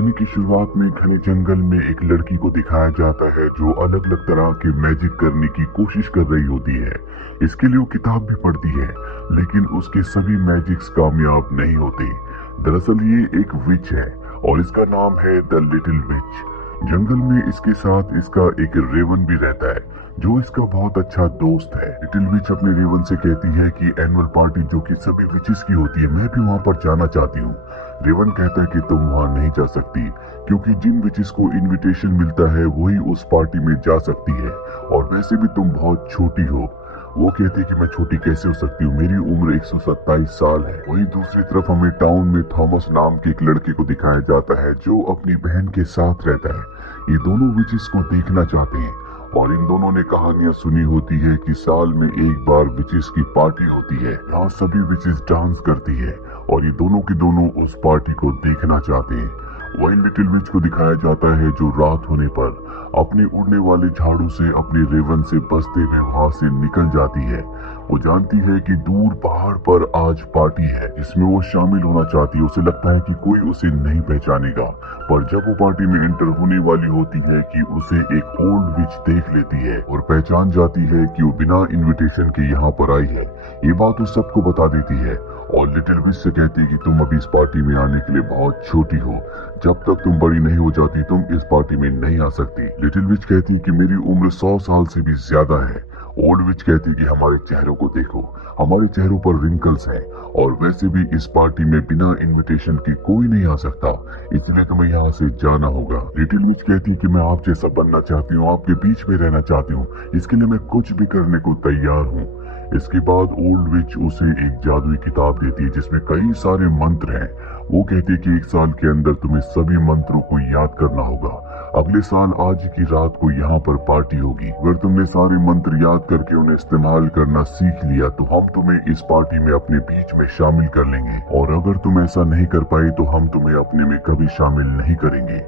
कहानी की शुरुआत में घने जंगल में एक लड़की को दिखाया जाता है जो अलग अलग तरह के मैजिक करने की कोशिश कर रही होती है। इसके लिए वो किताब भी पढ़ती है, लेकिन उसके सभी मैजिक्स कामयाब नहीं होते। दरअसल ये एक विच है और इसका नाम है द लिटिल विच। जंगल में इसके साथ इसका एक रेवन भी रहता है जो इसका बहुत अच्छा दोस्त है। लिटिल विच अपने रेवन से कहती है कि एनुअल पार्टी जो कि सभी विचेस की होती है, मैं भी वहां पर जाना चाहती हूँ। रेवन कहता है कि तुम वहां नहीं जा सकती, क्योंकि जिन विचेस को इनविटेशन मिलता है वही उस पार्टी में जा सकती है, और वैसे भी तुम बहुत छोटी हो। वो कहती है कि मैं छोटी कैसे हो सकती हूँ, मेरी उम्र 127 साल है। वहीं दूसरी तरफ हमें टाउन में थॉमस नाम के एक लड़के को दिखाया जाता है जो अपनी बहन के साथ रहता है। ये दोनों विचेस को देखना चाहते हैं और इन दोनों ने कहानियां सुनी होती है कि साल में एक बार विचेस की पार्टी होती है, यहाँ सभी विचेस डांस करती है और ये दोनों के दोनों उस पार्टी को देखना चाहते हैं। वही लिटिल विच को दिखाया जाता है जो रात होने पर अपने उड़ने वाले झाड़ू से अपने रेवन से बसते हुए वहां से निकल जाती है। वो जानती है कि दूर पहाड़ पर आज पार्टी है जिसमें वो शामिल होना चाहती है। उसे लगता है कि कोई उसे नहीं पहचानेगा, पर जब वो पार्टी में एंटर होने वाली होती है कि उसे एक ओल्ड विच देख लेती है और पहचान जाती है कि वो बिना इनविटेशन के यहाँ पर आई है। ये बात उस सबको बता देती है और लिटिल विच से कहती है कि तुम अभी इस पार्टी में आने के लिए बहुत छोटी हो, जब तक तुम बड़ी नहीं हो जाती तुम इस पार्टी में नहीं आ सकती। लिटिल विच कहती है कि मेरी उम्र 100 साल से भी ज्यादा है। ओल्ड विच कहती है कि हमारे चेहरों को देखो, हमारे चेहरों पर रिंकल्स हैं और वैसे भी इस पार्टी में बिना इनविटेशन के कोई नहीं आ सकता, इसलिए तुम्हें यहाँ से जाना होगा। लिटिल विच कहती है कि मैं आप जैसा बनना चाहती हूँ, आपके बीच में रहना चाहती हूँ, इसके लिए मैं कुछ भी करने को तैयार हूँ। इसके बाद ओल्ड विच उसे एक जादुई किताब देती है जिसमें कई सारे मंत्र हैं। वो कहती है कि 1 साल के अंदर तुम्हें सभी मंत्रों को याद करना होगा। अगले साल आज की रात को यहाँ पर पार्टी होगी। अगर तुमने सारे मंत्र याद करके उन्हें इस्तेमाल करना सीख लिया तो हम तुम्हें इस पार्टी में अपने बीच में शामिल कर लेंगे, और अगर तुम ऐसा नहीं कर पाई तो हम तुम्हें अपने में कभी शामिल नहीं करेंगे।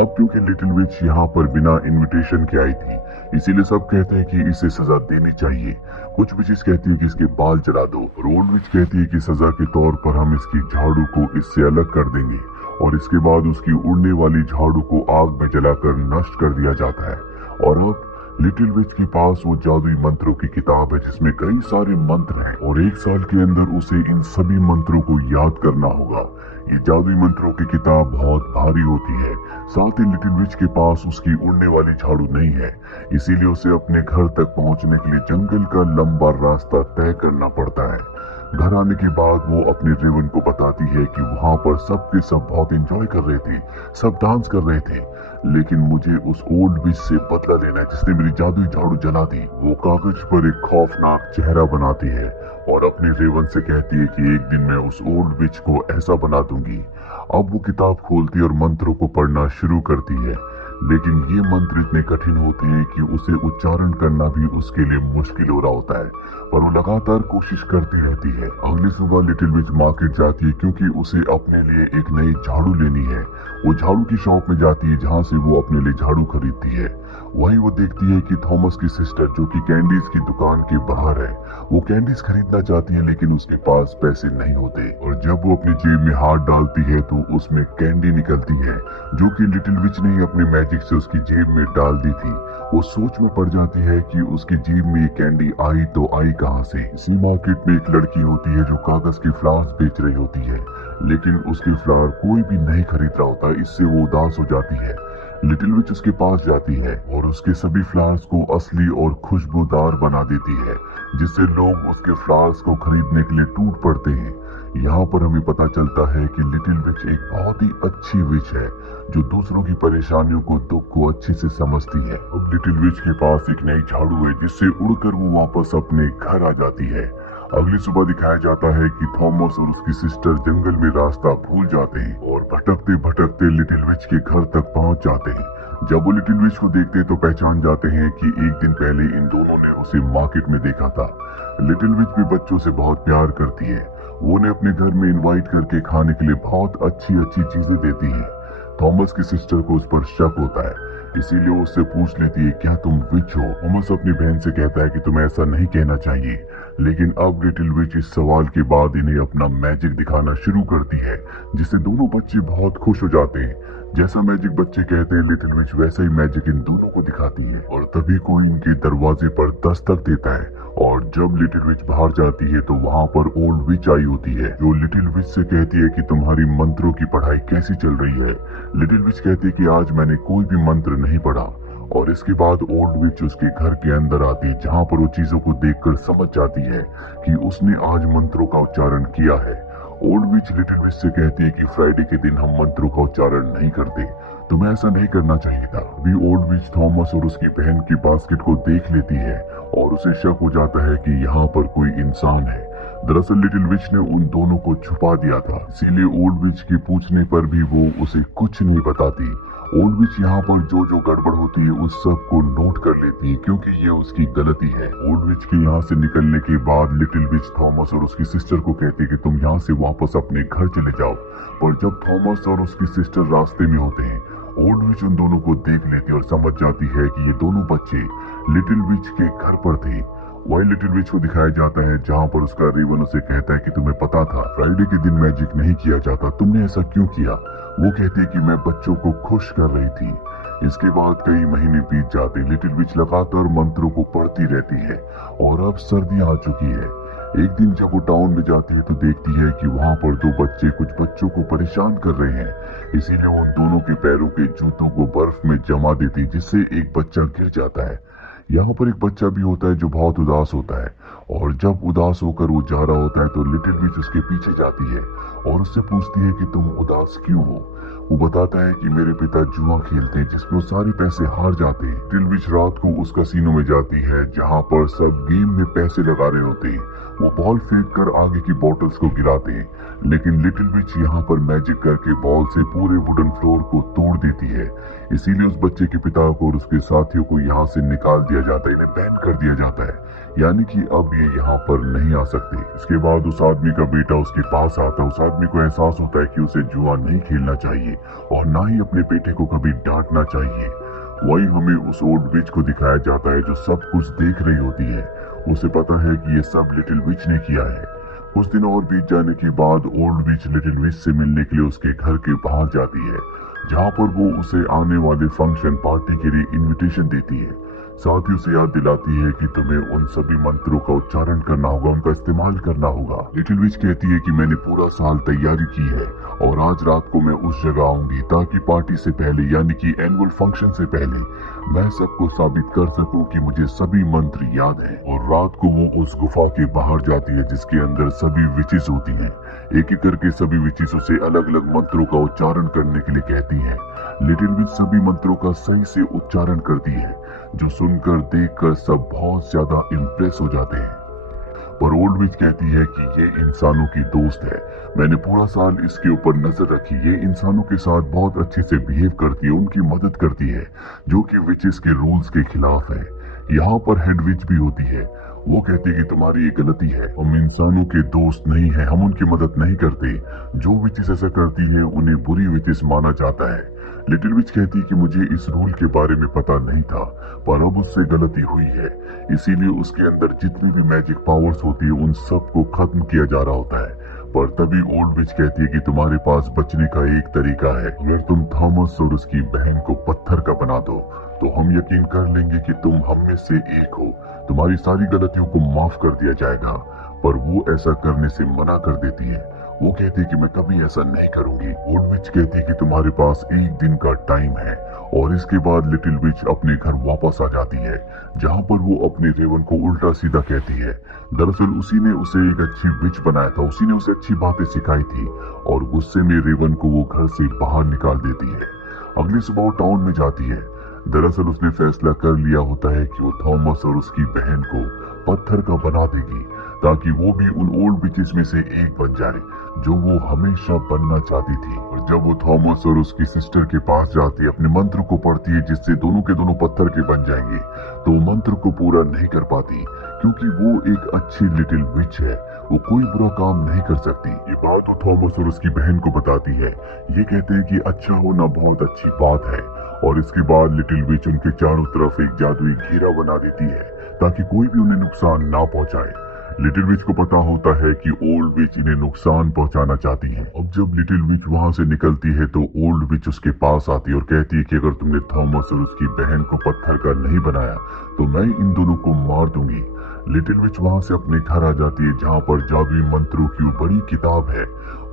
अब क्योंकि लिटिल विच यहाँ पर बिना इनविटेशन के आई थी, इसीलिए सब कहते हैं कि इसे सजा देनी चाहिए। कुछ विचेस कहती है कि इसके बाल चढ़ा दो, और ओल्ड विच कहती है कि सजा के तौर पर हम इसकी झाड़ू को इससे अलग कर देंगे और इसके बाद उसकी उड़ने वाली झाड़ू को आग में जलाकर नष्ट कर दिया जाता है। और अब लिटिल विच के पास वो जादुई मंत्रों की किताब है जिसमें कई सारे मंत्र हैं और 1 साल के अंदर उसे इन सभी मंत्रों को याद करना होगा। ये जादुई मंत्रों की किताब बहुत भारी होती है, साथ ही लिटिल विच के पास उसकी उड़ने वाली झाड़ू नहीं है, इसीलिए उसे अपने घर तक पहुंचने के लिए जंगल का लंबा रास्ता तय करना पड़ता है। घर आने के बाद वो अपने रेवन को बताती है कि वहां पर सब के सब बहुत एंजॉय कर रहे थे, सब डांस कर रहे थे, लेकिन मुझे उस ओल्ड विच से बदला लेना है जिसने मेरी जादुई झाड़ू जला दी। वो कागज पर एक खौफनाक चेहरा बनाती है और अपने रेवन से कहती है कि एक दिन मैं उस ओल्ड विच को ऐसा बना दूंगी। अब वो किताब खोलती और मंत्रों को पढ़ना शुरू करती है, लेकिन ये मंत्र इतने कठिन होते हैं कि उसे उच्चारण करना भी उसके लिए मुश्किल हो रहा होता है, पर वो लगातार कोशिश करती रहती है। अगली सुबह लिटिल विच मार्केट जाती है क्योंकि उसे अपने लिए एक नई झाड़ू लेनी है। वो झाड़ू की शॉप में जाती है जहाँ से वो अपने लिए झाड़ू खरीदती है। वहीं वो देखती है कि थॉमस की सिस्टर जो कि कैंडीज की दुकान के बाहर है, वो कैंडीज खरीदना चाहती है लेकिन उसके पास पैसे नहीं होते, और जब वो अपनी जेब में हाथ डालती है तो उसमें कैंडी निकलती है जो कि लिटिल विच ने अपने मैजिक से उसकी जेब में डाल दी थी। वो सोच में पड़ जाती है कि उसकी जेब में ये कैंडी आई तो आई कहां से। इसी मार्केट में एक लड़की होती है जो कागज के फ्लावर्स बेच रही होती है, लेकिन उसके फ्लावर कोई भी नहीं खरीद रहा होता, इससे वो उदास हो जाती है। लिटिल विच उसके पास जाती है और उसके सभी फ्लावर्स को असली और खुशबूदार बना देती है, जिससे लोग उसके फ्लावर्स को खरीदने के लिए टूट पड़ते हैं। यहाँ पर हमें पता चलता है कि लिटिल विच एक बहुत ही अच्छी विच है जो दूसरों की परेशानियों को, दुख को अच्छे से समझती है। अब लिटिल विच के पास एक नई झाड़ू है जिससे उड़कर वो वापस अपने घर आ जाती है। अगली सुबह दिखाया जाता है कि थॉमस और उसकी सिस्टर जंगल में रास्ता भूल जाते हैं और भटकते भटकते लिटिल विच के घर तक पहुंच जाते हैं। जब वो लिटिल विच को देखते हैं तो पहचान जाते हैं कि एक दिन पहले इन दोनों ने उसे मार्केट में देखा था। लिटिल विच भी बच्चों से बहुत प्यार करती है, वो उन्हें अपने घर में इनवाइट करके खाने के लिए बहुत अच्छी अच्छी चीजें देती है। थॉमस की सिस्टर को उस पर शक होता है, इसीलिए वो उससे पूछ लेती है क्या तुम विच हो। थॉमस अपनी बहन से कहता है कि तुम्हें ऐसा नहीं कहना चाहिए, लेकिन अब लिटिल विच इस सवाल के बाद इन्हें अपना मैजिक दिखाना शुरू करती है, जिससे दोनों बच्चे बहुत खुश हो जाते हैं। जैसा मैजिक बच्चे कहते हैं लिटिल विच वैसा ही मैजिक इन दोनों को दिखाती है, और तभी कोई उनके दरवाजे पर दस्तक देता है। और जब लिटिल विच बाहर जाती है तो वहाँ पर ओल्ड विच आई होती है, जो लिटिल विच से कहती है कि तुम्हारी मंत्रों की पढ़ाई कैसी चल रही है। लिटिल विच कहती है कि आज मैंने कोई भी मंत्र नहीं पढ़ा। और इसके बाद ओल्ड विच उसके घर के अंदर आती है, जहाँ पर वो चीजों को देखकर समझ जाती है कि उसने आज मंत्रों का उच्चारण किया है। ओल्ड विच लिटिल विच से कहती है कि फ्राइडे के दिन हम मंत्रों का उच्चारण नहीं करते, तुम्हें ऐसा नहीं करना चाहिए था। अभी ओल्ड विच थॉमस और उसकी बहन की बास्केट को देख लेती है और उसे शक हो जाता है कि यहाँ पर कोई इंसान है। दरअसल लिटिल विच ने उन दोनों को छुपा दिया था, इसीलिए ओल्ड विच के पूछने पर भी वो उसे कुछ नहीं बताती। ओल्ड विच यहाँ पर जो गड़बड़ होती है उस सब को नोट कर लेती है, क्योंकि ये उसकी गलती है। ओल्ड विच के यहाँ से निकलने के बाद लिटिल विच थॉमस और उसकी सिस्टर को कहती है कि तुम यहाँ से वापस अपने घर चले जाओ। और जब थॉमस और उसकी सिस्टर रास्ते में होते हैं, ओल्ड विच उन दोनों को देख लेती है और समझ जाती है कि ये दोनों बच्चे लिटिल विच के घर पर थे। वही लिटिल विच को दिखाया जाता है जहाँ पर उसका रेवन उसे कहता है कि तुम्हें पता था फ्राइडे के दिन मैजिक नहीं किया जाता, तुमने ऐसा क्यों किया। वो कहती है कि मैं बच्चों को खुश कर रही थी। इसके बाद कई महीने बीत जाते, लिटिल विच लगातार मंत्रों को पढ़ती रहती है और अब सर्दियां आ चुकी है। एक दिन जब वो टाउन में जाती है तो देखती है कि वहाँ पर दो बच्चे कुछ बच्चों को परेशान कर रहे हैं, इसीलिए उन दोनों के पैरों के जूतों को बर्फ में जमा देती, जिससे एक बच्चा गिर जाता है। यहाँ पर एक बच्चा भी होता है जो बहुत उदास होता है, और जब उदास होकर वो जा रहा होता है तो लिटिल विच उसके पीछे जाती है और उससे पूछती है कि तुम उदास क्यों हो। वो बताता है कि मेरे पिता जुआ खेलते हैं जिसमें वो सारे पैसे हार जाते हैं। लिटिल विच रात को उस कैसीनो में जाती है जहाँ पर सब गेम में पैसे लगा रहे होते हैं। वो बॉल फेंक कर आगे की बॉटल्स को गिराते हैं, लेकिन लिटिल विच यहाँ पर मैजिक करके बॉल से पूरे वुडन फ्लोर को तोड़ देती है। इसीलिए उस बच्चे के पिता को और उसके साथियों को यहाँ से निकाल दिया जाता है, इन्हें बैन कर दिया जाता है, यानी कि अब ये यहाँ पर नहीं आ सकते। इसके बाद उस आदमी का बेटा उसके पास आता है। उस आदमी को एहसास होता है कि उसे जुआ नहीं खेलना चाहिए और ना ही अपने बेटे को कभी डांटना चाहिए। वही हमें उस ओल्ड विच को दिखाया जाता है जो सब कुछ देख रही होती है। उसे पता है कि ये सब लिटिल विच ने किया है। कुछ दिन और बीत जाने के बाद ओल्ड विच लिटिल विच से मिलने के लिए उसके घर के बाहर जाती है, जहाँ पर वो उसे आने वाले फंक्शन पार्टी के लिए इनविटेशन देती है। साथ ही उसे याद दिलाती है कि तुम्हें उन सभी मंत्रों का उच्चारण करना होगा, उनका इस्तेमाल करना होगा। लिटिल विच कहती है कि मैंने पूरा साल तैयारी की है और आज रात को मैं उस जगह आऊंगी ताकि पार्टी से पहले, यानी कि एनुअल फंक्शन से पहले, मैं सबको साबित कर सकूं कि मुझे सभी मंत्र याद हैं। और रात को वो उस गुफा के बाहर जाती है जिसके अंदर सभी विचेस होती हैं। एक एक करके सभी विचेस उसे अलग अलग मंत्रों का उच्चारण करने के लिए कहती है। लिटिल विच सभी मंत्रों का सही से उच्चारण करती है, जो सुनकर देखकर सब बहुत ज्यादा इम्प्रेस हो जाते हैं। पर ओल्ड विच कहती है कि ये इंसानों की दोस्त है, मैंने पूरा साल इसके ऊपर नजर रखी, ये इंसानों के साथ बहुत अच्छे से बिहेव करती है, उनकी मदद करती है, जो कि विचेस के रूल्स के खिलाफ है। यहाँ पर हेड विच भी होती है। वो कहती है कि तुम्हारी ये गलती है, हम इंसानों के दोस्त नहीं हैं, हम उनकी मदद नहीं करते। जो विचेस ऐसा करती है उन्हें बुरी विचेस माना जाता है। लिटिल विच कहती है कि मुझे इस रूल के बारे में पता नहीं था, पर अब उससे गलती हुई है, इसीलिए उसके अंदर जितनी भी मैजिक पावर्स होती है उन सब को खत्म किया जा रहा होता है। पर तभी ओल्ड विच कहती है कि तुम्हारे पास बचने का एक तरीका है, अगर तुम थॉमस और उसकी बहन को पत्थर का बना दो तो हम यकीन कर लेंगे कि तुम हम में से एक हो, तुम्हारी सारी गलतियों को माफ कर दिया जाएगा। पर वो ऐसा करने से मना कर देती है। वो कहती है कि मैं कभी ऐसा नहीं करूंगी। ओल्ड विच कहती है कि तुम्हारे पास एक दिन का टाइम है, और इसके बाद लिटिल विच अपने घर वापस आ जाती है, जहाँ पर वो अपने रेवन को उल्टा सीधा कहती है। दरअसल उसी ने उसे एक अच्छी विच बनाया था, उसी ने उसे अच्छी बातें सिखाई थी, और गुस्से में रेवन को वो घर से बाहर निकाल देती है। अगली सुबह वो टाउन में जाती है। दरअसल उसने फैसला कर लिया होता है कि वो थॉमस और उसकी बहन को पत्थर का बना देगी, ताकि वो भी उन ओल्ड विचेस में से एक बन जाए जो वो हमेशा बनना चाहती थी। और जब वो थॉमस और उसकी सिस्टर के पास जाती है, अपने मंत्र को पढ़ती है जिससे दोनों के दोनों पत्थर के बन जाएंगे, तो मंत्र को पूरा नहीं कर पाती क्योंकि वो एक अच्छी लिटिल विच है, वो कोई बुरा काम नहीं कर सकती। ये बात वो थॉमस और उसकी बहन को बताती है। ये कहते हैं कि अच्छा होना बहुत अच्छी बात है। और इसके बाद लिटिल विच उनके चारों तरफ एक जादुई घेरा बना देती है ताकि कोई भी उन्हें नुकसान ना पहुंचाए। लिटिल विच को पता होता है कि ओल्ड विच इन्हें नुकसान पहुंचाना चाहती है। अब जब लिटिल विच वहां से निकलती है तो ओल्ड विच उसके पास आती है और कहती है कि अगर तुमने थॉमस और उसकी बहन को पत्थर का नहीं बनाया तो मैं इन दोनों को मार दूंगी। लिटिल विच वहां से अपने घर आ जाती है जहां पर जादुई मंत्रों की वो बड़ी किताब है।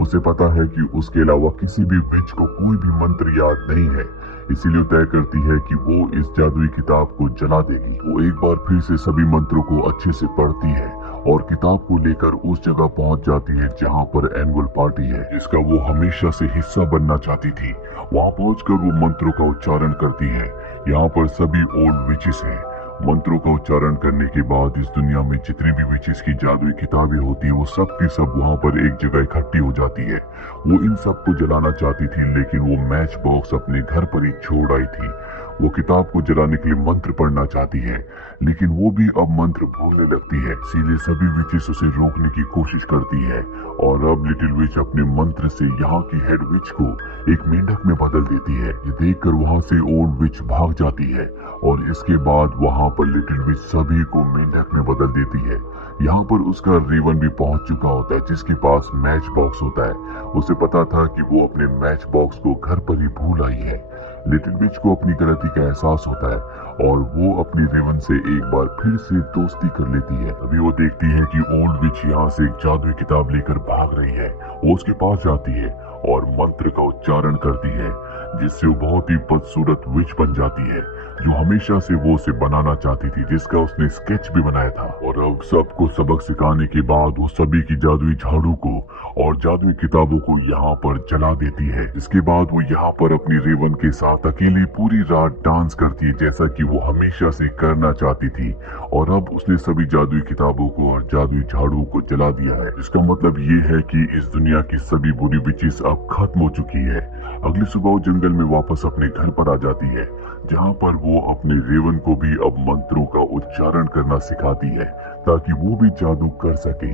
उसे पता है कि उसके अलावा किसी भी विच को कोई भी मंत्र याद नहीं है, इसीलिए तय करती है कि वो इस जादुई किताब को जला देगी। वो एक बार फिर से सभी मंत्रों को अच्छे से पढ़ती है और किताब को लेकर उस जगह पहुंच जाती है जहां पर एनुअल पार्टी है जिसका वो हमेशा से हिस्सा बनना चाहती थी। वहां पहुंचकर वो मंत्रों का उच्चारण करती है। यहाँ पर सभी ओल्ड विचेस हैं। मंत्रों का उच्चारण करने के बाद इस दुनिया में जितनी भी विचेस की जादुई किताबें होती है वो सब की सब वहां पर एक जगह इकट्ठी हो जाती है। वो इन सब को जलाना चाहती थी लेकिन वो मैच बॉक्स अपने घर पर ही छोड़ आई थी। वो किताब को जलाने के लिए मंत्र पढ़ना चाहती है लेकिन वो भी अब मंत्र भूलने लगती है, इसीलिए सभी विचेस उसे रोकने की कोशिश करती है। और अब लिटिल विच अपने मंत्र से यहाँ की हेड विच को एक मेंढक में बदल देती है। ये देखकर वहां से ओल्ड विच भाग जाती है और इसके बाद वहां पर लिटिल विच सभी को मेंढक में बदल देती है। यहाँ पर उसका रेवन भी पहुंच चुका होता है जिसके पास मैच बॉक्स होता है। उसे पता था कि वो अपने मैच बॉक्स को घर पर ही भूल आई है। लिटिल विच को अपनी गलती का एहसास होता है और वो अपनी रेवन से एक बार फिर से दोस्ती कर लेती है। अभी वो देखती है कि ओल्ड विच यहाँ से एक जादुई किताब लेकर भाग रही है। वो उसके पास जाती है और मंत्र का उच्चारण करती है जिससे वो बहुत ही बदसूरत विच बन जाती है जो हमेशा से वो उसे बनाना चाहती थी, जिसका उसने स्केच भी बनाया था। और अब सबको सबक सिखाने के बाद वो सभी की जादुई झाड़ू को और जादुई किताबों को यहाँ पर जला देती है। इसके बाद वो यहाँ पर अपनी रेवन के साथ अकेले पूरी रात डांस करती है जैसा कि वो हमेशा से करना चाहती थी। और अब उसने सभी जादुई किताबों को और जादुई झाड़ू को जला दिया है। इसका मतलब ये है कि इस दुनिया की सभी बुरी विचेस अब खत्म हो चुकी है। अगली सुबह वो जंगल में वापस अपने घर पर आ जाती है जहाँ पर वो अपने रेवन को भी अब मंत्रों का उच्चारण करना सिखाती है ताकि वो भी जादू कर सके।